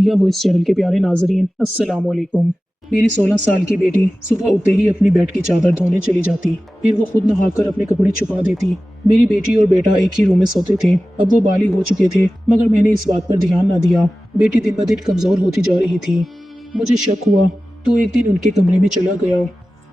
दिया voice channel के प्यारे नाजरीन, अस्सलाम वालेकुम। मेरी 16 साल की बेटी सुबह उठते ही अपनी बेड की चादर धोने चली जाती, फिर वो खुद नहाकर अपने कपड़े छुपा देती। मेरी बेटी और बेटा एक ही रूम में सोते थे। अब वो बालिग हो चुके थे, मगर मैंने इस बात पर ध्यान न दिया। बेटी दिन ब दिन कमजोर होती जा रही थी। मुझे शक हुआ तो एक दिन उनके कमरे में चला गया।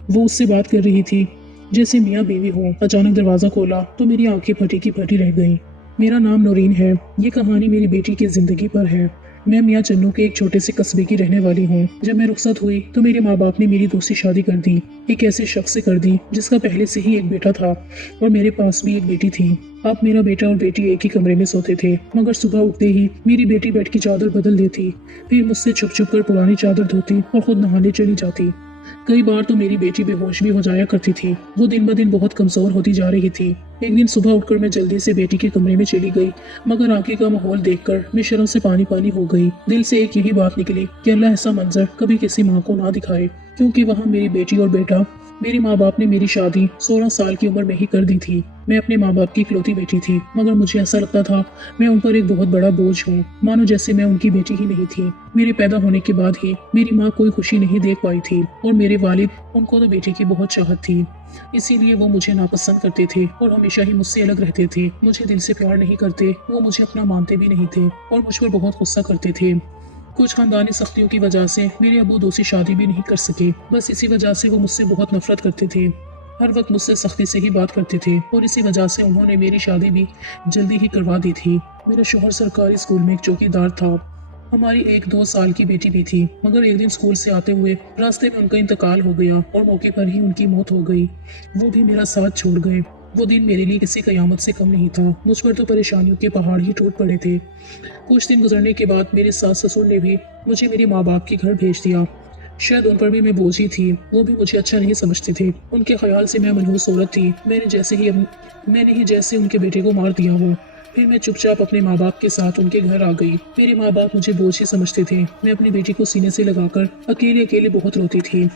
वो उससे बात कर रही थी जैसे मियाँ बीवी हो। अचानक दरवाजा खोला तो मेरी आंखें फटी की फटी रह गईं। मेरा नाम नौरीन है। ये कहानी मेरी बेटी की जिंदगी पर है। मैं मियाँ चन्नू के एक छोटे से कस्बे की रहने वाली हूँ। जब मैं रुखसत हुई तो मेरे माँ बाप ने मेरी दूसरी शादी कर दी। एक ऐसे शख्स से कर दी जिसका पहले से ही एक बेटा था और मेरे पास भी एक बेटी थी। अब मेरा बेटा और बेटी एक ही कमरे में सोते थे, मगर सुबह उठते ही मेरी बेटी बेड की चादर बदल देती, फिर मुझसे छुप छुप कर पुरानी चादर धोती और खुद नहाने चली जाती। कई बार तो मेरी बेटी बेहोश भी हो जाया करती थी। वो दिन ब दिन बहुत कमजोर होती जा रही थी। एक दिन सुबह उठकर मैं जल्दी से बेटी के कमरे में चली गई, मगर आगे का माहौल देखकर मैं शर्म से पानी पानी हो गई। दिल से एक यही बात निकली कि अल्लाह ऐसा मंजर कभी किसी माँ को ना दिखाए, क्योंकि वहाँ मेरी बेटी और बेटा, मेरे माँ बाप ने मेरी शादी 16 साल की उम्र में ही कर दी थी। मैं अपने माँ बाप की इकलौती बेटी थी, मगर मुझे ऐसा लगता था मैं उन पर एक बहुत बड़ा बोझ हूँ, मानो जैसे मैं उनकी बेटी ही नहीं थी। मेरे पैदा होने के बाद ही मेरी माँ कोई खुशी नहीं देख पाई थी और मेरे वालिद, उनको तो बेटी की बहुत चाहत थी, इसीलिए वो मुझे नापसंद करते थे और हमेशा ही मुझसे अलग रहते थे। मुझे दिल से प्यार नहीं करते, वो मुझे अपना मानते भी नहीं थे और मुझ पर बहुत गुस्सा करते थे। कुछ खानदानी सख्तियों की वजह से मेरे अबू दूसरी शादी भी नहीं कर सके। बस इसी वजह से वो मुझसे बहुत नफरत करते थे। हर वक्त मुझसे सख्ती से ही बात करते थे और इसी वजह से उन्होंने मेरी शादी भी जल्दी ही करवा दी थी। मेरा शोहर सरकारी स्कूल में एक चौकीदार था। हमारी 1-2 साल की बेटी भी थी, मगर एक दिन स्कूल से आते हुए रास्ते में उनका इंतकाल हो गया और मौके पर ही उनकी मौत हो गई। वो भी मेरा साथ छोड़ गए। वो दिन मेरे लिए किसी कयामत से कम नहीं था। मुझ पर तो परेशानियों के पहाड़ ही टूट पड़े थे। कुछ दिन गुजरने के बाद मेरे सास ससुर ने भी मुझे मेरे माँ बाप के घर भेज दिया। शायद उन पर भी मैं बोझ ही थी। वो भी मुझे अच्छा नहीं समझते थे। उनके ख्याल से मैं मनहूस औरत थी। मैंने ही जैसे उनके बेटे को मार दिया हो। फिर मैं चुपचाप अपने माँ बाप के साथ उनके घर आ गई। मेरे माँ बाप मुझे बोझ ही समझते थे। मैं अपनी बेटी को सीने से लगाकर अकेले अकेले बहुत रोती थी।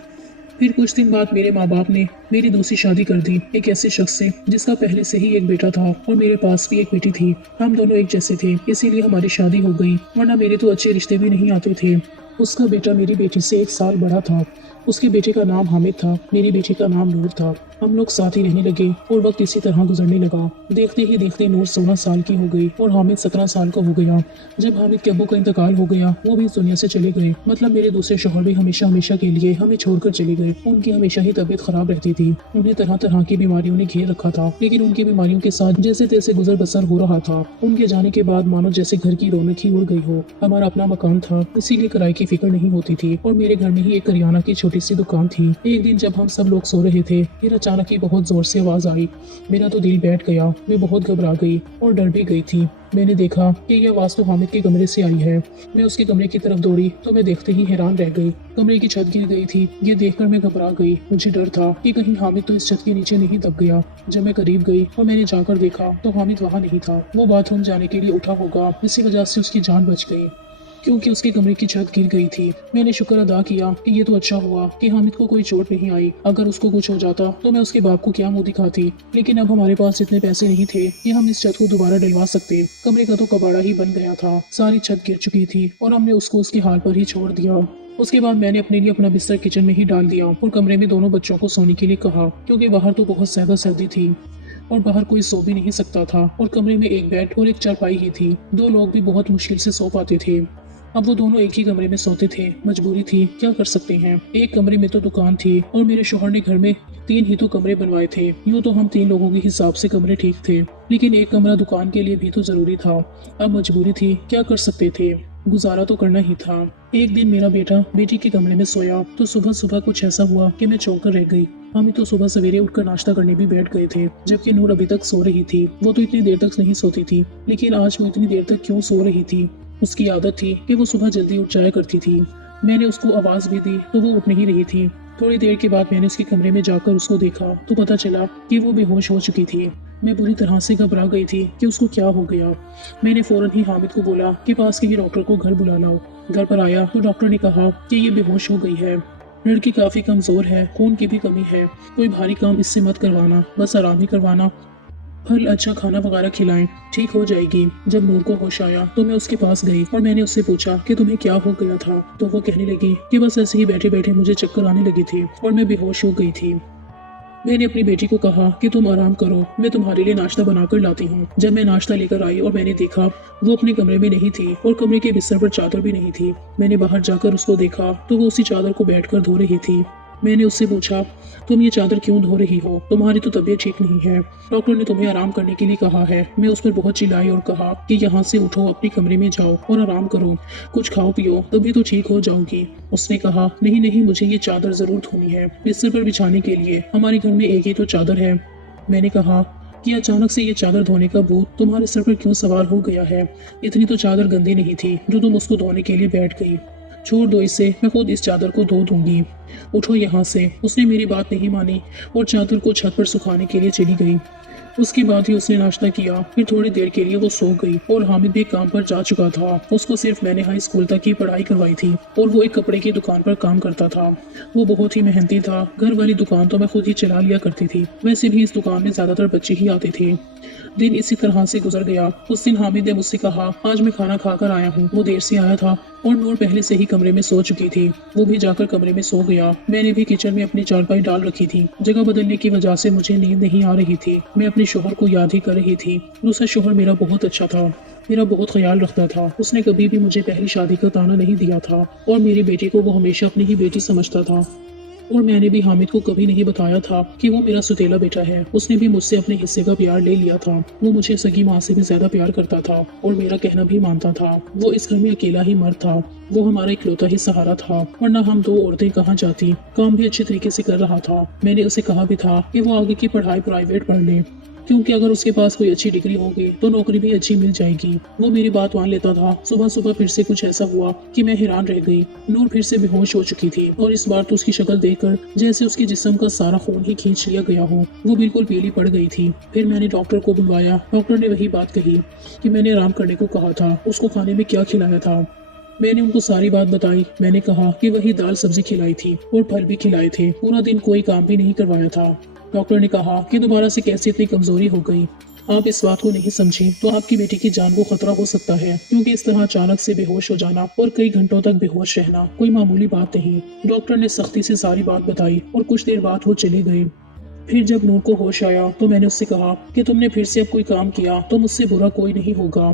फिर कुछ दिन बाद मेरे माँ बाप ने मेरी दूसरी शादी कर दी, एक ऐसे शख्स से जिसका पहले से ही एक बेटा था और मेरे पास भी एक बेटी थी। हम दोनों एक जैसे थे, इसीलिए हमारी शादी हो गई, वरना मेरे तो अच्छे रिश्ते भी नहीं आते थे। उसका बेटा मेरी बेटी से 1 साल बड़ा था। उसके बेटे का नाम हामिद था, मेरी बेटी का नाम नूर था। हम लोग साथ ही रहने लगे और वक्त इसी तरह गुजरने लगा। देखते ही देखते नूर 16 साल की हो गई और हामिद 17 साल का हो गया। जब हामिद के अब्बू का इंतकाल हो गया, वो भी इस दुनिया से चले गए। मतलब मेरे दूसरे शौहर भी हमेशा हमेशा के लिए हमें छोड़कर चले गए। उनकी हमेशा ही तबीयत खराब रहती थी। उन्हें तरह तरह की बीमारियों ने घेर रखा था, लेकिन उनकी बीमारियों के साथ जैसे तैसे गुजर बसर हो रहा था। उनके जाने के बाद मानो जैसे घर की रौनक ही उड़ गई हो। हमारा अपना मकान था, इसीलिए किराए की फिक्र नहीं होती थी और मेरे घर में ही एक करियाना की छोटी सी दुकान थी। एक दिन जब हम सब लोग सो रहे थे, फिर अचानक ही बहुत जोर से आवाज आई। मेरा तो दिल बैठ गया। मैं बहुत घबरा गई और डर भी गई थी। मैंने देखा कि यह आवाज तो हामिद के कमरे से आई है। मैं उसके कमरे की तरफ दौड़ी तो मैं देखते ही हैरान रह गई। कमरे की छत गिर गई थी। ये देखकर मैं घबरा गई। मुझे डर था कि कहीं हामिद तो इस छत के नीचे नहीं दब गया। जब मैं करीब गई और मैंने जाकर देखा तो हामिद वहाँ नहीं था। वो बाथरूम जाने के लिए उठा होगा, इसी वजह से उसकी जान बच गई, क्योंकि उसके कमरे की छत गिर गई थी। मैंने शुक्र अदा किया कि ये तो अच्छा हुआ कि हामिद को कोई चोट नहीं आई। अगर उसको कुछ हो जाता तो मैं उसके बाप को क्या मुंह दिखाती। लेकिन अब हमारे पास इतने पैसे नहीं थे कि हम इस छत को दोबारा डलवा सकते। कमरे का तो कबाड़ा ही बन गया था। सारी छत गिर चुकी थी और हमने उसको उसके हाल पर ही छोड़ दिया। उसके बाद मैंने अपने लिए अपना बिस्तर किचन में ही डाल दिया और कमरे में दोनों बच्चों को सोने के लिए कहा, क्योंकि बाहर तो बहुत ज्यादा सर्दी थी और बाहर कोई सो भी नहीं सकता था और कमरे में एक बेड और एक चारपाई ही थी। 2 लोग भी बहुत मुश्किल से सो पाते थे। अब वो दोनों एक ही कमरे में सोते थे। मजबूरी थी, क्या कर सकते हैं। एक कमरे में तो दुकान थी और मेरे शौहर ने घर में 3 ही तो कमरे बनवाए थे। यूँ तो हम 3 लोगों के हिसाब से कमरे ठीक थे, लेकिन एक कमरा दुकान के लिए भी तो जरूरी था। अब मजबूरी थी, क्या कर सकते थे, गुजारा तो करना ही था। एक दिन मेरा बेटा बेटी के कमरे में सोया तो सुबह सुबह कुछ ऐसा हुआ कि मैं चौंक कर रह गई। हम तो सुबह सवेरे उठकर नाश्ता करने भी बैठ गए थे, जबकि नूर अभी तक सो रही थी। वो तो इतनी देर तक नहीं सोती थी, लेकिन आज वो इतनी देर तक क्यों सो रही थी। उसकी आदत थी कि वो सुबह जल्दी उठ जाया करती थी। मैंने उसको आवाज भी दी तो वो उठ नहीं रही थी। थोड़ी देर के बाद मैंने उसके कमरे में जाकर उसको देखा तो पता चला कि वो बेहोश हो चुकी थी। मैं बुरी तरह से घबरा गई थी कि उसको क्या हो गया। मैंने फौरन ही हामिद को बोला कि पास के ही डॉक्टर को घर बुला लाओ। घर पर आया तो डॉक्टर ने कहा कि ये बेहोश हो गई है। लड़की काफी कमजोर है, खून की भी कमी है। कोई भारी काम इससे मत करवाना, बस आराम ही करवाना। फल, अच्छा खाना वगैरह खिलाएं, ठीक हो जाएगी। जब नूर को होश आया तो मैं उसके पास गई और मैंने उससे पूछा कि तुम्हें क्या हो गया था। तो वो कहने लगी कि बस ऐसे ही बैठे बैठे मुझे चक्कर आने लगी थी और मैं बेहोश हो गई थी। मैंने अपनी बेटी को कहा कि तुम आराम करो, मैं तुम्हारे लिए नाश्ता बनाकर लाती हूँ। जब मैं नाश्ता लेकर आई और मैंने देखा वो अपने कमरे में नहीं थी और कमरे के बिस्तर पर चादर भी नहीं थी। मैंने बाहर जाकर उसको देखा तो वो उसी चादर को बैठकर धो रही थी। मैंने उससे पूछा, तुम ये चादर क्यों धो रही हो? तुम्हारी तो तबीयत ठीक नहीं है, डॉक्टर ने तुम्हें आराम करने के लिए कहा है। मैं उस पर बहुत चिल्लाई और कहा कि यहाँ से उठो, अपने कमरे में जाओ और आराम करो, कुछ खाओ पियो, तभी तो ठीक हो जाऊंगी। उसने कहा, नहीं नहीं, मुझे ये चादर जरूर धोनी है, बिस्तर पर बिछाने के लिए, हमारे घर में एक ही तो चादर है। मैंने कहा कि अचानक से ये चादर धोने का भूत तुम्हारे सर पर क्यों सवार हो गया है? इतनी तो चादर गंदी नहीं थी जो तुम उसको धोने के लिए बैठ गई। छोड़ दो इसे, मैं खुद इस चादर को धो दूंगी, उठो यहाँ से। उसने मेरी बात नहीं मानी और चादर को छत पर सुखाने के लिए चली गई। उसके बाद ही उसने नाश्ता किया, फिर थोड़ी देर के लिए वो सो गई और हामिद भी काम पर जा चुका था। उसको सिर्फ मैंने हाई स्कूल तक की पढ़ाई करवाई थी और वो एक कपड़े की दुकान पर काम करता था। वो बहुत ही मेहनती था। घर वाली दुकान तो मैं खुद ही चला लिया करती थी। वैसे भी इस दुकान में ज्यादातर बच्चे ही आते थे। दिन इसी तरह से गुजर गया। उस दिन हामिद ने मुझसे कहा, आज मैं खाना खाकर आया हूँ। वो देर से आया था और नूर पहले से ही कमरे में सो चुकी थी। वो भी जाकर कमरे में सो गया। मैंने भी किचन में अपनी चारपाई डाल रखी थी। जगह बदलने की वजह से मुझे नींद नहीं आ रही थी। मैं अपने शोहर को याद ही कर रही थी। दूसरा शोहर मेरा बहुत अच्छा था, मेरा बहुत ख्याल रखता था। उसने कभी भी मुझे पहली शादी का ताना नहीं दिया था और मेरी बेटी को वो हमेशा अपनी ही बेटी समझता था। और मैंने भी हामिद को कभी नहीं बताया था कि वो मेरा सुतेला बेटा है। उसने भी मुझसे अपने हिस्से का प्यार ले लिया था। वो मुझे सगी माँ से भी ज्यादा प्यार करता था और मेरा कहना भी मानता था। वो इस घर में अकेला ही मर्द था। वो हमारा इकलौता ही सहारा था, वरना हम दो औरतें कहाँ जाती। काम भी अच्छे तरीके से कर रहा था। मैंने उसे कहा भी था कि वो आगे की पढ़ाई प्राइवेट पढ़ ले, क्योंकि अगर उसके पास कोई अच्छी डिग्री होगी तो नौकरी भी अच्छी मिल जाएगी। वो मेरी बात मान लेता था। सुबह सुबह फिर से कुछ ऐसा हुआ कि मैं हैरान रह गई। नूर फिर से बेहोश हो चुकी थी और इस बार तो उसकी शक्ल देखकर जैसे उसके जिस्म का सारा खून ही खींच लिया गया हो। वो बिल्कुल पीली पड़ गई थी। फिर मैंने डॉक्टर को बुलवाया। डॉक्टर ने वही बात कही कि मैंने आराम करने को कहा था। उसको खाने में क्या खिलाया था? मैंने उनको सारी बात बताई। मैंने कहा कि वही दाल सब्जी खिलाई थी और फल भी खिलाए थे। पूरा दिन कोई काम भी नहीं करवाया था। डॉक्टर ने कहा कि दोबारा से कैसे इतनी कमजोरी हो गई। आप इस बात को नहीं समझी तो आपकी बेटी की जान को खतरा हो सकता है, क्योंकि इस तरह अचानक से बेहोश हो जाना और कई घंटों तक बेहोश रहना कोई मामूली बात नहीं। डॉक्टर ने सख्ती से सारी बात बताई और कुछ देर बाद वो चले गए। फिर जब नूर को होश आया तो मैंने उससे कहा कि तुमने फिर से अब कोई काम किया तो मुझसे बुरा कोई नहीं होगा।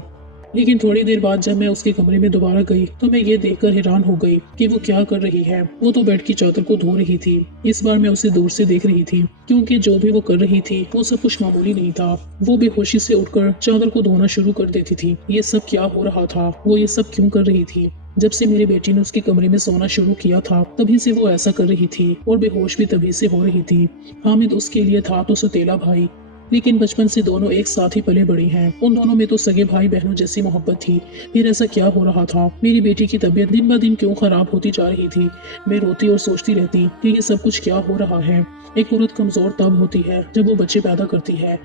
लेकिन थोड़ी देर बाद जब मैं उसके कमरे में दोबारा गई तो मैं ये देखकर हैरान हो गई कि वो क्या कर रही है। वो तो बेड की चादर को धो रही थी। इस बार मैं उसे दूर से देख रही थी, क्योंकि जो भी वो कर रही थी वो सब कुछ मामूली नहीं था। वो बेहोशी से उठकर चादर को धोना शुरू कर देती थी। ये सब क्या हो रहा था? वो ये सब क्यों कर रही थी? जब से मेरी बेटी ने उसके कमरे में सोना शुरू किया था तभी से वो ऐसा कर रही थी और बेहोश भी तभी से हो रही थी। हामिद उसके लिए था तो सौतेला भाई, लेकिन बचपन से दोनों एक साथ ही पले बड़े हैं। उन दोनों में तो सगे भाई बहनों जैसी मोहब्बत थी। फिर ऐसा क्या हो रहा था? मेरी बेटी की तबीयत दिन ब दिन क्यों खराब होती जा रही थी? मैं रोती और सोचती रहती कि ये सब कुछ क्या हो रहा है। एक औरत कमजोर तब होती है जब वो बच्चे पैदा करती है,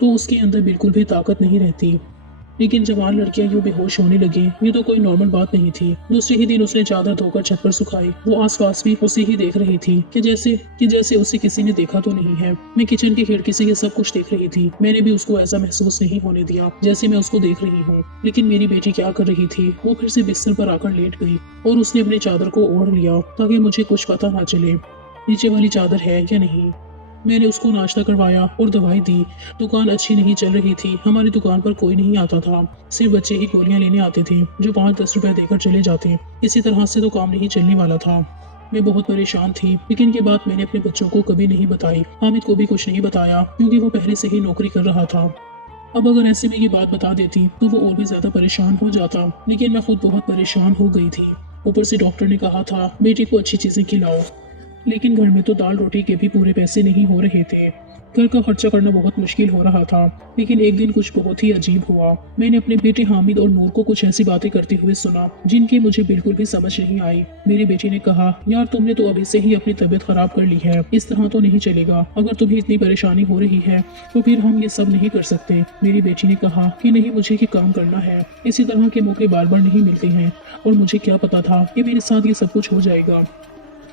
तो उसके अंदर बिल्कुल भी ताकत नहीं रहती। लेकिन जवान लड़कियां यूं बेहोश होने लगी, ये तो कोई नॉर्मल बात नहीं थी। दूसरे ही दिन उसने चादर धोकर छत पर सुखाई। वो आसपास भी उसे ही देख रही थी कि जैसे उसे किसी ने देखा तो नहीं है। मैं किचन की खिड़की से ये सब कुछ देख रही थी। मैंने भी उसको ऐसा महसूस नहीं होने दिया जैसे मैं उसको देख रही हूँ। लेकिन मेरी बेटी क्या कर रही थी? वो फिर से बिस्तर पर आकर लेट गई और उसने अपनी चादर को ओढ़ लिया ताकि मुझे कुछ पता ना चले नीचे वाली चादर है या नहीं। मैंने उसको नाश्ता करवाया और दवाई दी। दुकान अच्छी नहीं चल रही थी। हमारी दुकान पर कोई नहीं आता था। सिर्फ बच्चे ही गोलियां लेने आते थे जो 5-10 रुपए देकर चले जाते। इसी तरह से तो काम नहीं चलने वाला था। मैं बहुत परेशान थी, लेकिन ये बात मैंने अपने बच्चों को कभी नहीं बताई। हामिद को भी कुछ नहीं बताया, क्योंकि वो पहले से ही नौकरी कर रहा था। अब अगर ऐसे में ये बात बता देती तो वो और भी ज्यादा परेशान हो जाता। लेकिन मैं खुद बहुत परेशान हो गई थी। ऊपर से डॉक्टर ने कहा था बेटी को अच्छी चीजें खिलाओ, लेकिन घर में तो दाल रोटी के भी पूरे पैसे नहीं हो रहे थे। घर का खर्चा करना बहुत मुश्किल हो रहा था। लेकिन एक दिन कुछ बहुत ही अजीब हुआ। मैंने अपने बेटे हामिद और नूर को कुछ ऐसी बातें करते हुए सुना जिनकी मुझे बिल्कुल भी समझ नहीं आई। मेरी बेटी ने कहा, यार तुमने तो अभी से ही अपनी तबीयत खराब कर ली है, इस तरह तो नहीं चलेगा। अगर तुम्हें इतनी परेशानी हो रही है तो फिर हम ये सब नहीं कर सकते। मेरी बेटी ने कहा कि नहीं, मुझे ये काम करना है। इसी तरह के मौके बार बार नहीं मिलते हैं और मुझे क्या पता था कि मेरे साथ ये सब कुछ हो जाएगा।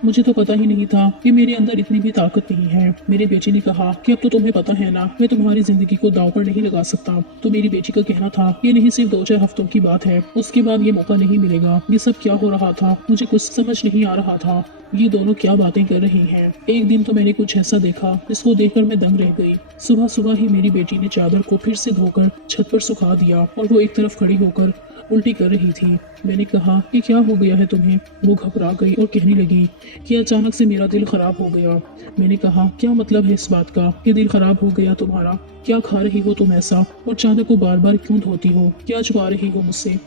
मुझे तो पता ही नहीं था कि मेरे अंदर इतनी भी ताकत नहीं है। मेरी बेटी ने कहा कि अब तो तुम्हें पता है ना, मैं तुम्हारी जिंदगी को दांव पर नहीं लगा सकता। तो मेरी बेटी का कहना था ये नहीं सिर्फ 2-4 हफ्तों की बात है, उसके बाद ये मौका नहीं मिलेगा। ये सब क्या हो रहा था, मुझे कुछ समझ नहीं आ रहा था। ये दोनों क्या बातें कर रही हैं। एक दिन तो मैंने कुछ ऐसा देखा जिसको देखकर मैं दंग रह गई। सुबह सुबह ही मेरी बेटी ने चादर को फिर से धोकर छत पर सुखा दिया और वो एक तरफ खड़ी होकर उल्टी कर रही थी। मैंने कहा कि क्या हो गया है तुम्हें? वो घबरा गई और कहने लगी कि अचानक से मेरा दिल खराब हो गया। मैंने कहा क्या मतलब है इस बात का कि दिल खराब हो गया तुम्हारा? क्या खा रही हो तुम ऐसा, और चादर को बार बार क्यों धोती हो? क्या छुपा रही हो मुझसे?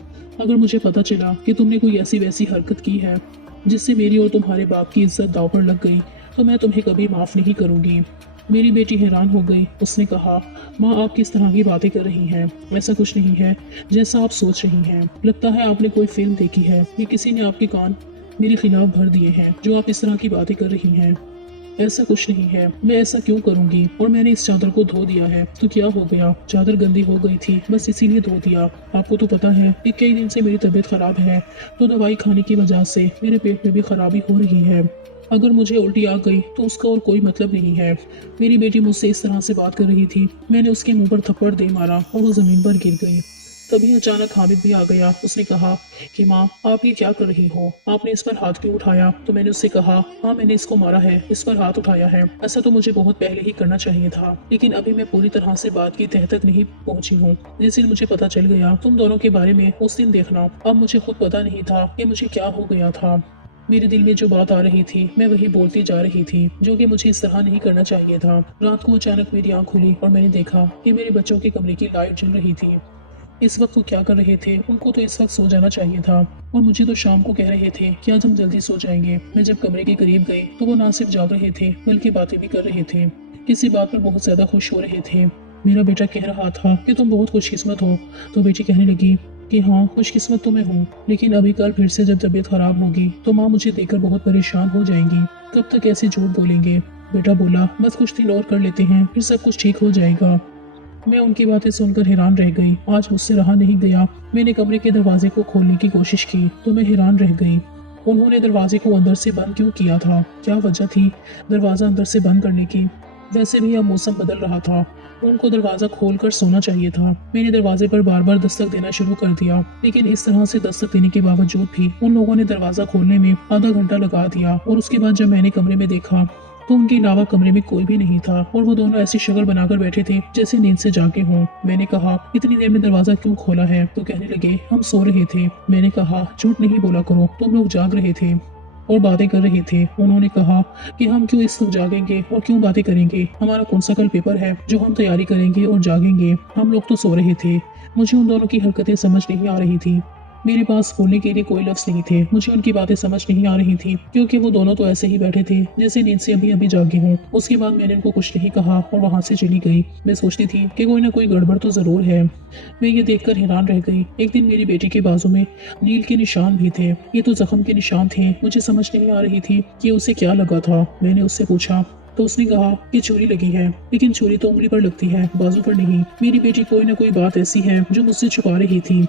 अगर मुझे पता चला कि तुमने कोई ऐसी वैसी हरकत की है जिससे मेरी और तुम्हारे बाप की इज्जत दांव पर लग गई, तो मैं तुम्हें कभी माफ़ नहीं करूँगी। मेरी बेटी हैरान हो गई। उसने कहा माँ, आप किस तरह की बातें कर रही हैं? ऐसा कुछ नहीं है जैसा आप सोच रही हैं। लगता है आपने कोई फिल्म देखी है या किसी ने आपके कान मेरे खिलाफ भर दिए हैं जो आप इस तरह की बातें कर रही हैं। ऐसा कुछ नहीं है, मैं ऐसा क्यों करूंगी? और मैंने इस चादर को धो दिया है तो क्या हो गया? चादर गंदी हो गई थी, बस इसीलिए धो दिया। आपको तो पता है कि कई दिन से मेरी तबीयत खराब है, तो दवाई खाने की वजह से मेरे पेट में भी खराबी हो रही है। अगर मुझे उल्टी आ गई तो उसका और कोई मतलब नहीं है। मेरी बेटी मुझसे इस तरह से बात कर रही थी। मैंने उसके मुंह पर थप्पड़ दे मारा और वो जमीन पर गिर गई। तभी अचानक हामिद भी आ गया। उसने कहा कि माँ, आप ये क्या कर रही हो? आपने इस पर हाथ क्यों उठाया? तो मैंने उससे कहा हाँ, मैंने इसको मारा है, इस पर हाथ उठाया है। ऐसा तो मुझे बहुत पहले ही करना चाहिए था, लेकिन अभी मैं पूरी तरह से बात की तह तक नहीं पहुंची हूँ। जिस दिन मुझे पता चल गया तुम दोनों के बारे में, उस दिन देखना। अब मुझे खुद पता नहीं था कि मुझे क्या हो गया था। मेरे दिल में जो बात आ रही थी मैं वही बोलती जा रही थी, जो कि मुझे इस तरह नहीं करना चाहिए था। रात को अचानक मेरी आंख खुली और मैंने देखा कि मेरे बच्चों के कमरे की लाइट जल रही थी। इस वक्त वो क्या कर रहे थे? उनको तो इस वक्त सो जाना चाहिए था, और मुझे तो शाम को कह रहे थे कि आज हम जल्दी सो जाएंगे। मैं जब कमरे के करीब गई तो वो ना सिर्फ जाग रहे थे बल्कि बातें भी कर रहे थे। किसी बात पर बहुत ज्यादा खुश हो रहे थे। मेरा बेटा कह रहा था कि तुम बहुत खुशकिस्मत हो, तो बेटी कहने लगी कि हाँ, खुशकिस्मत तो मैं हूँ, लेकिन अभी कल फिर से जब तबीयत खराब होगी तो माँ मुझे देखकर बहुत परेशान हो जाएंगी। कब तक ऐसे झूठ बोलेंगे? बेटा बोला बस कुछ दिन और कर लेते हैं, फिर सब कुछ ठीक हो जाएगा। मैं उनकी बातें सुनकर हैरान रह गई। आज मुझसे रहा नहीं गया। मैंने कमरे के दरवाजे को खोलने की कोशिश की तो मैं हैरान रह गई। उन्होंने दरवाजे को अंदर से बंद क्यों किया था? क्या वजह थी दरवाज़ा अंदर से बंद करने की? वैसे भी अब मौसम बदल रहा था, उनको दरवाज़ा खोलकर सोना चाहिए था। मैंने दरवाजे पर बार बार दस्तक देना शुरू कर दिया, लेकिन इस तरह से दस्तक देने के बावजूद भी उन लोगों ने दरवाज़ा खोलने में आधा घंटा लगा दिया। और उसके बाद जब मैंने कमरे में देखा तो उनके अलावा कमरे में कोई भी नहीं था, और वो दोनों ऐसी शक्ल बनाकर बैठे थे जैसे नींद से जागे हों। मैंने कहा इतनी देर में दरवाजा क्यों खोला है? तो कहने लगे हम सो रहे थे। मैंने कहा झूठ नहीं बोला करो, तुम लोग जाग रहे थे और बातें कर रहे थे। उन्होंने कहा कि हम क्यों इस वक्त जागेंगे और क्यों बातें करेंगे? हमारा कौन सा कल पेपर है जो हम तैयारी करेंगे और जागेंगे? हम लोग तो सो रहे थे। मुझे उन दोनों की हरकतें समझ नहीं आ रही थी। मेरे पास बोलने के लिए कोई लफ्ज़ नहीं थे। मुझे उनकी बातें समझ नहीं आ रही थी, क्योंकि वो दोनों तो ऐसे ही बैठे थे जैसे नींद से अभी अभी जागे हों। उसके बाद मैंने उनको कुछ नहीं कहा और वहाँ से चली गई। मैं सोचती थी कि कोई ना कोई गड़बड़ तो ज़रूर है। मैं ये देखकर हैरान रह गई। एक दिन मेरी बेटी के बाजू में नील के निशान भी थे। ये तो जख्म के निशान थे। मुझे समझ नहीं आ रही थी कि उसे क्या लगा था। मैंने उससे पूछा तो उसने कहा कि छुरी लगी है, लेकिन छुरी तो उंगली पर लगती है, बाजू पर नहीं। मेरी बेटी कोई ना कोई बात ऐसी है जो मुझसे छुपा रही थी।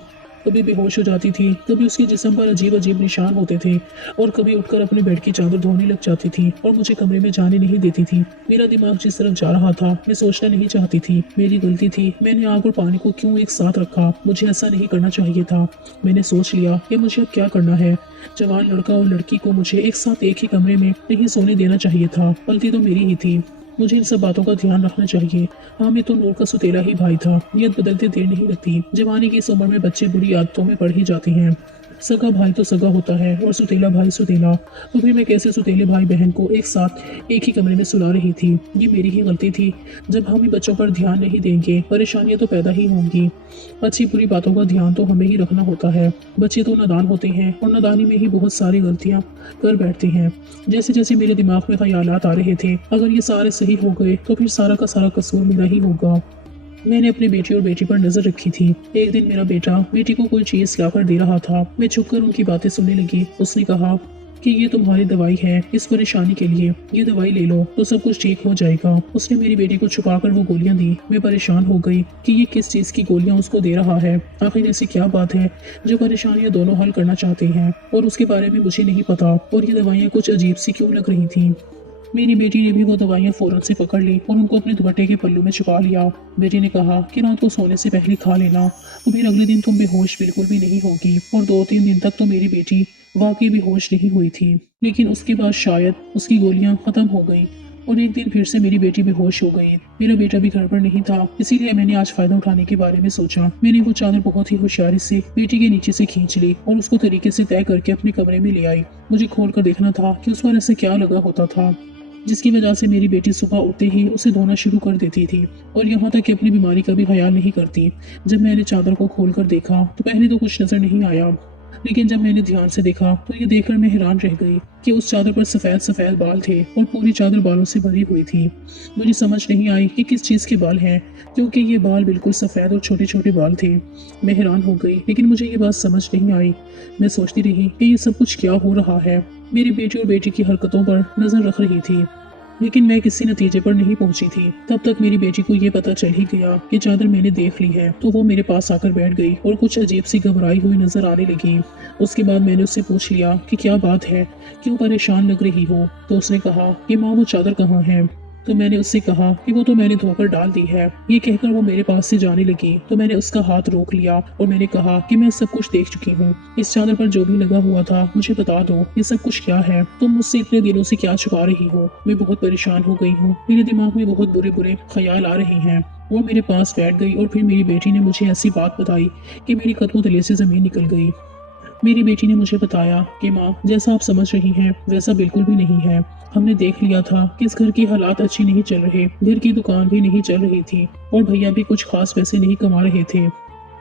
कभी बेहोश हो जाती थी, कभी उसके जिस्म पर अजीब अजीब निशान होते थे, और कभी उठकर अपने बेड की चादर धोने लग जाती थी और मुझे कमरे में जाने नहीं देती थी। मेरा दिमाग जिस तरफ जा रहा था मैं सोचना नहीं चाहती थी। मेरी गलती थी। मैंने आग और पानी को क्यों एक साथ रखा? मुझे ऐसा नहीं करना चाहिए था। मैंने सोच लिया कि मुझे अब क्या करना है। जवान लड़का और लड़की को मुझे एक साथ एक ही कमरे में नहीं सोने देना चाहिए था। गलती तो मेरी ही थी। मुझे इन सब बातों का ध्यान रखना चाहिए। हामिद तो नूर का सुतेला ही भाई था। नियत बदलते देर नहीं लगती। जवानी की इस उम्र में बच्चे बुरी आदतों में पड़ ही जाते हैं। सगा भाई तो सगा होता है और सुतेला भाई सुतेला। तो फिर मैं कैसे सुतेले भाई बहन को एक साथ एक ही कमरे में सुला रही थी? ये मेरी ही गलती थी। जब हम ही बच्चों पर ध्यान नहीं देंगे परेशानियां तो पैदा ही होंगी। अच्छी बुरी बातों का ध्यान तो हमें ही रखना होता है। बच्चे तो नादान होते हैं और नादानी में ही बहुत सारी गलतियां कर बैठते हैं। जैसे जैसे मेरे दिमाग में ख्यालात आ रहे थे, अगर ये सारे सही हो गए तो फिर सारा का सारा कसूर मेरा ही होगा। मैंने अपनी बेटी और बेटी पर नजर रखी थी। एक दिन मेरा बेटा बेटी को कोई चीज लाकर दे रहा था। मैं छुपकर उनकी बातें सुनने लगी। उसने कहा कि ये तुम्हारी दवाई है इस परेशानी के लिए, ये दवाई ले लो तो सब कुछ ठीक हो जाएगा। उसने मेरी बेटी को छुपाकर वो गोलियां दी। मैं परेशान हो गई कि ये किस चीज़ की गोलियां उसको दे रहा है। आखिर ऐसी क्या बात है जो परेशानियां दोनों हल करना चाहते हैं और उसके बारे में मुझे नहीं पता। और ये दवाइयाँ कुछ अजीब सी क्यों लग रही थी। मेरी बेटी ने भी वो दवाइयाँ फौरन से पकड़ ली और उनको अपने दुपट्टे के पल्लू में छुपा लिया। बेटी ने कहा कि रात को सोने से पहले खा लेना, तो फिर अगले दिन तुम बेहोश बिल्कुल भी नहीं होगी। और 2-3 दिन तक तो मेरी बेटी वाकई बेहोश नहीं हुई थी, लेकिन उसके बाद शायद उसकी गोलियां खत्म हो गई और एक दिन फिर से मेरी बेटी बेहोश हो गई। मेरा बेटा भी घर पर नहीं था, इसीलिए मैंने आज फायदा उठाने के बारे में सोचा। मैंने वो चादर बहुत ही होशियारी से बेटी के नीचे से खींच ली और उसको तरीके से तय करके अपने कमरे में ले आई। मुझे खोल कर देखना था कि उस पर ऐसे क्या लगा होता था जिसकी वजह से मेरी बेटी सुबह उठते ही उसे धोना शुरू कर देती थी और यहाँ तक कि अपनी बीमारी का भी ख्याल नहीं करती। जब मैंने चादर को खोलकर देखा तो पहले तो कुछ नजर नहीं आया, लेकिन जब मैंने ध्यान से देखा तो ये देखकर मैं हैरान रह गई कि उस चादर पर सफ़ेद सफ़ेद बाल थे और पूरी चादर बालों से भरी हुई थी। मुझे समझ नहीं आई कि किस चीज़ के बाल हैं, क्योंकि ये बाल बिल्कुल सफ़ेद और छोटे छोटे बाल थे। मैं हैरान हो गई, लेकिन मुझे ये बात समझ नहीं आई। मैं सोचती रही कि ये सब कुछ क्या हो रहा है। मेरी बेटी और बेटी की हरकतों पर नज़र रख रही थी, लेकिन मैं किसी नतीजे पर नहीं पहुंची थी। तब तक मेरी बेटी को ये पता चल ही गया कि चादर मैंने देख ली है, तो वो मेरे पास आकर बैठ गई और कुछ अजीब सी घबराई हुई नजर आने लगी। उसके बाद मैंने उससे पूछ लिया कि क्या बात है, क्यों परेशान लग रही हो। तो उसने कहा कि माँ वो चादर कहाँ है। तो मैंने उससे कहा कि वो तो मैंने धोकर डाल दी है। ये कहकर वो मेरे पास से जाने लगी, तो मैंने उसका हाथ रोक लिया और मैंने कहा कि मैं सब कुछ देख चुकी हूँ। इस चादर पर जो भी लगा हुआ था मुझे बता दो, ये सब कुछ क्या है, तुम मुझसे इतने दिनों से क्या छुपा रही हो। मैं बहुत परेशान हो गई हूँ, मेरे दिमाग में बहुत बुरे बुरे ख्याल आ रहे हैं। वो मेरे पास बैठ गई और फिर मेरी बेटी ने मुझे ऐसी बात बताई कि मेरी कदमों तले से जमीन निकल गई। मेरी बेटी ने मुझे बताया कि माँ, जैसा आप समझ रही हैं वैसा बिल्कुल भी नहीं है। हमने देख लिया था कि इस घर की हालात अच्छी नहीं चल रहे, घर की दुकान भी नहीं चल रही थी और भैया भी कुछ खास पैसे नहीं कमा रहे थे,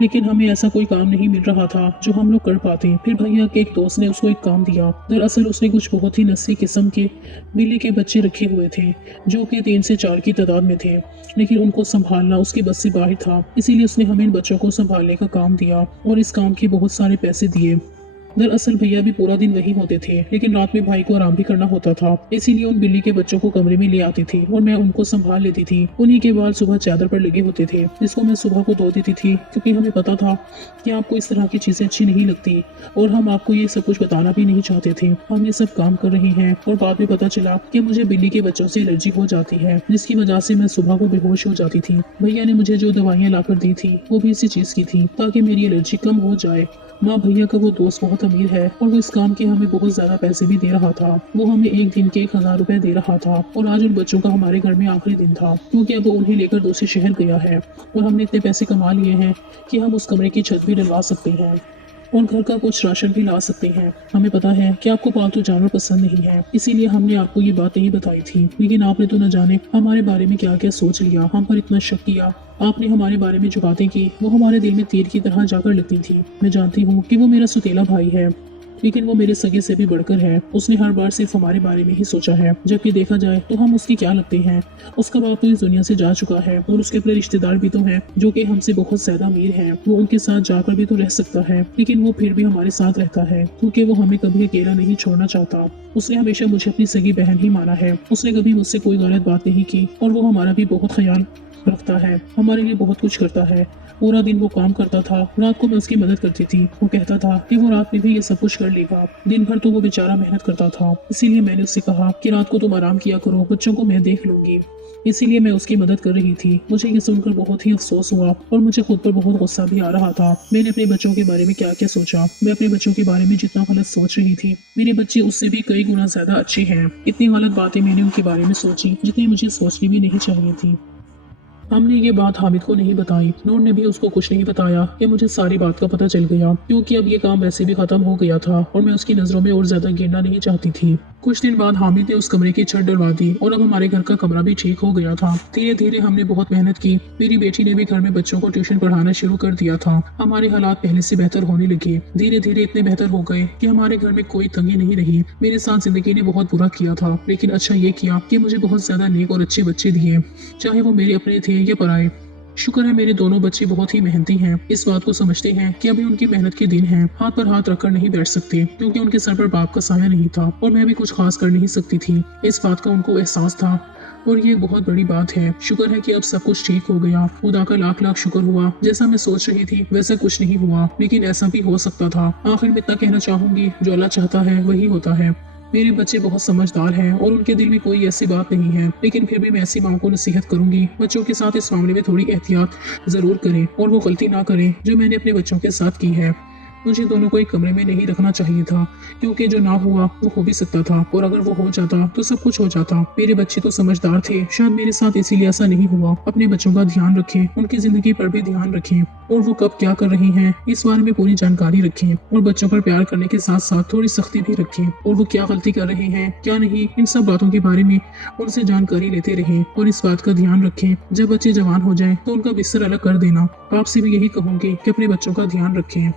लेकिन हमें ऐसा कोई काम नहीं मिल रहा था जो हम लोग कर पाते। फिर भैया के एक दोस्त ने उसको एक काम दिया। दरअसल उसने कुछ बहुत ही नस्ली किस्म के बिल्ली के बच्चे रखे हुए थे जो कि 3 से 4 की तादाद में थे, लेकिन उनको संभालना उसकी बस से बाहर था। इसीलिए उसने हमें इन बच्चों को संभालने का काम दिया और इस काम के बहुत सारे पैसे दिए। दरअसल भैया भी पूरा दिन वहीं होते थे, लेकिन रात में भाई को आराम भी करना होता था, इसीलिए उन बिल्ली के बच्चों को कमरे में ले आती थी और मैं उनको संभाल लेती थी। उन्हीं के बाल सुबह चादर पर लगे होते थे, जिसको मैं सुबह को धो देती थी, क्योंकि हमें पता था कि आपको इस तरह की चीजें अच्छी नहीं लगती और हम आपको ये सब कुछ बताना भी नहीं चाहते थे। हम ये सब काम कर रहे हैं और बाद में पता चला कि मुझे बिल्ली के बच्चों से एलर्जी हो जाती है, जिसकी वजह से मैं सुबह को बेहोश हो जाती थी। भैया ने मुझे जो दवाइयाँ लाकर दी थी वो भी इसी चीज की थी, ताकि मेरी एलर्जी कम हो जाए। माँ, भैया का वो दोस्त बहुत अमीर है और वो इस काम के हमें बहुत ज्यादा पैसे भी दे रहा था। वो हमें एक दिन के 1000 रुपए दे रहा था और आज उन बच्चों का हमारे घर में आखिरी दिन था, क्योंकि अब वो उन्हें लेकर दूसरे शहर गया है और हमने इतने पैसे कमा लिए हैं कि हम उस कमरे की छत भी डलवा सकते हैं और घर का कुछ राशन भी ला सकते हैं। हमें पता है कि आपको पालतू जानवर पसंद नहीं है, इसीलिए हमने आपको ये बात नहीं बताई थी, लेकिन आपने तो न जाने हमारे बारे में क्या क्या सोच लिया, हम पर इतना शक किया। आपने हमारे बारे में जो बातें की वो हमारे दिल में तीर की तरह जाकर लगती थी। मैं जानती हूँ कि वो मेरा सुतीला भाई है, लेकिन वो मेरे सगे से भी बढ़कर है। उसने हर बार सिर्फ हमारे बारे में ही सोचा है, जबकि देखा जाए तो हम उसकी क्या लगते हैं। उसका बाप तो इस दुनिया से जा चुका है और उसके अपने रिश्तेदार भी तो हैं जो कि हमसे बहुत ज्यादा अमीर हैं। वो उनके साथ जाकर भी तो रह सकता है, लेकिन वो फिर भी हमारे साथ रहता है, क्योंकि वो हमें कभी अकेला नहीं छोड़ना चाहता। उसने हमेशा मुझे अपनी सगी बहन ही माना है। उसने कभी मुझसे कोई गलत बात नहीं की और वो हमारा भी बहुत ख्याल रखता है, हमारे लिए बहुत कुछ करता है। पूरा दिन वो काम करता था, रात को मैं उसकी मदद करती थी। वो कहता था कि वो रात में भी ये सब कुछ कर लेगा। दिन भर तो वो बेचारा मेहनत करता था, इसीलिए मैंने उससे कहा कि रात को तुम आराम किया करो, बच्चों को मैं देख लूंगी। इसीलिए मैं उसकी मदद कर रही थी। मुझे ये सुनकर बहुत ही अफसोस हुआ और मुझे खुद पर बहुत गुस्सा भी आ रहा था। मैंने अपने बच्चों के बारे में क्या क्या सोचा। मैं अपने बच्चों के बारे में जितना गलत सोच रही थी, मेरे बच्चे उससे भी कई गुना ज्यादा अच्छे हैं। इतनी गलत बातें मैंने उनके बारे में सोची जितनी मुझे सोचनी भी नहीं चाहिए थी। हमने ये बात हामिद को नहीं बताई। नूर ने भी उसको कुछ नहीं बताया कि मुझे सारी बात का पता चल गया, क्योंकि अब ये काम वैसे भी खत्म हो गया था और मैं उसकी नजरों में और ज्यादा गिरना नहीं चाहती थी। कुछ दिन बाद हामिद ने उस कमरे की छत डलवा दी और अब हमारे घर का कमरा भी ठीक हो गया था। धीरे धीरे हमने बहुत मेहनत की। मेरी बेटी ने भी घर में बच्चों को ट्यूशन पढ़ाना शुरू कर दिया था। हमारे हालात पहले से बेहतर होने लगे। धीरे धीरे इतने बेहतर हो गए कि हमारे घर में कोई तंगी नहीं रही। मेरे साथ जिंदगी ने बहुत बुरा किया था, लेकिन अच्छा ये किया कि मुझे बहुत ज्यादा नेक और अच्छे बच्चे दिए, चाहे वो मेरे अपने थे या पराए। शुक्र है मेरे दोनों बच्चे बहुत ही मेहनती हैं। इस बात को समझते हैं कि अभी उनकी मेहनत के दिन हैं। हाथ पर हाथ रखकर नहीं बैठ सकते क्योंकि उनके सर पर बाप का साया नहीं था और मैं भी कुछ खास कर नहीं सकती थी। इस बात का उनको एहसास था और ये एक बहुत बड़ी बात है। शुक्र है कि अब सब कुछ ठीक हो गया। खुदा का लाख लाख शुक्र हुआ। जैसा मैं सोच रही थी वैसा कुछ नहीं हुआ, लेकिन ऐसा भी हो सकता था। आखिर में इतना कहना चाहूंगी, जो अल्लाह चाहता है वही होता है। मेरे बच्चे बहुत समझदार हैं और उनके दिल में कोई ऐसी बात नहीं है, लेकिन फिर भी मैं ऐसी माँ को नसीहत करूंगी, बच्चों के साथ इस मामले में थोड़ी एहतियात जरूर करें और वो गलती ना करें जो मैंने अपने बच्चों के साथ की है। मुझे दोनों को एक कमरे में नहीं रखना चाहिए था, क्योंकि जो ना हुआ वो हो भी सकता था, और अगर वो हो जाता तो सब कुछ हो जाता। मेरे बच्चे तो समझदार थे, शायद मेरे साथ इसीलिए ऐसा नहीं हुआ। अपने बच्चों का ध्यान रखें, उनकी जिंदगी पर भी ध्यान रखें और वो कब क्या कर रही हैं इस बारे में पूरी जानकारी रखें, और बच्चों पर प्यार करने के साथ साथ थोड़ी सख्ती भी रखें, और वो क्या गलती कर रहे हैं क्या नहीं, इन सब बातों के बारे में उनसे जानकारी लेते रहें। और इस बात का ध्यान रखें, जब बच्चे जवान हो जाएं तो उनका बिस्तर अलग कर देना। आपसे भी यही कहूंगी कि अपने बच्चों का ध्यान रखें।